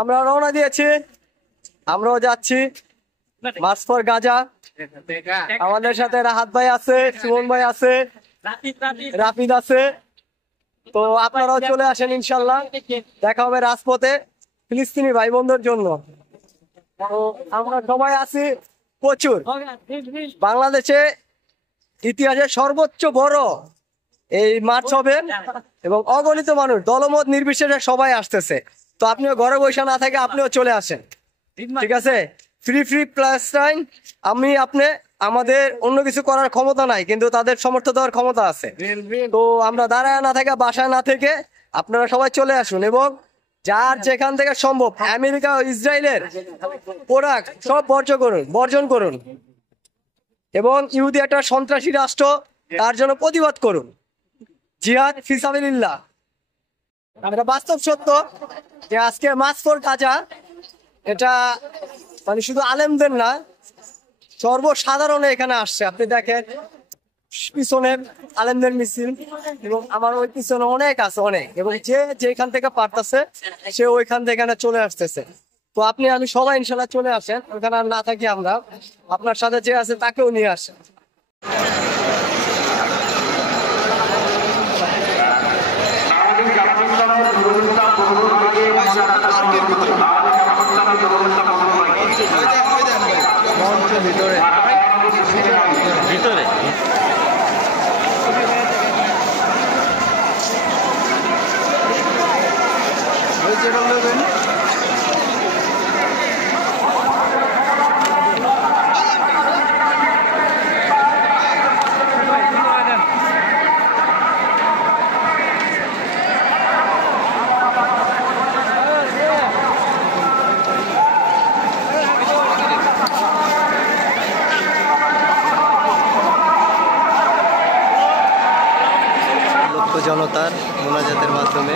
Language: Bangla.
আমরা রওনা দিয়েছি, আমরাও যাচ্ছি মার্চ ফর গাজা। আমাদের সাথে রাহাত ভাই আছে, সুমন ভাই আছে, রাফিদ আছে। তো আপনারাও চলে আসেন, ইনশাল্লাহ দেখা হবে রাজপথে ফিলিস্তিনি ভাই বোনদের জন্য। তো আমরা সবাই আছি প্রচুর। বাংলাদেশে ইতিহাসের সর্বোচ্চ বড় এই মার্চ হবে এবং অগণিত মানুষ দলমত নির্বিশেষে সবাই আসতেছে। তো আপনিও ঘরে বসে না থেকে আপনিও চলে আসেন, ঠিক আছে? Free plus time. আপনি আমাদের অন্য কিছু করার ক্ষমতা নাই, কিন্তু তাদের সমর্থ দেওয়ার ক্ষমতা আছে। তো আমরা দাঁড়ায় না থেকে, বাসায় না থেকে আপনারা সবাই চলে আসুন এবং যার যেখান থেকে সম্ভব আমেরিকা ও ইসরায়েলের প্রোডাক্ট সব বর্জন করুন এবং ইহুদি একটা সন্ত্রাসী রাষ্ট্র, তার জন্য প্রতিবাদ করুন। জিহাদ ফি সাবিলিল্লাহ, এটা বাস্তব সত্য যে আজকে মার্চ ফর গাজা এটা মানে শুধু আলেমদের না, সর্বসাধারণ এখানে আসছে। আপনি দেখেন পিছনে আলেমদের মিছিল এবং আমার ওই পিছনে অনেক আছে, অনেক, এবং যে যেখান থেকে পারতেছে সে ওইখান থেকে এখানে চলে আসতেছে। তো আমি সবাই ইনশাল্লাহ চলে আসেন, ওইখানে আর না থাকি আমরা, আপনার সাথে যে আছে তাকেও নিয়ে আসেন। ভিতরে ভিতরে জনতার মোনাজাতের মাধ্যমে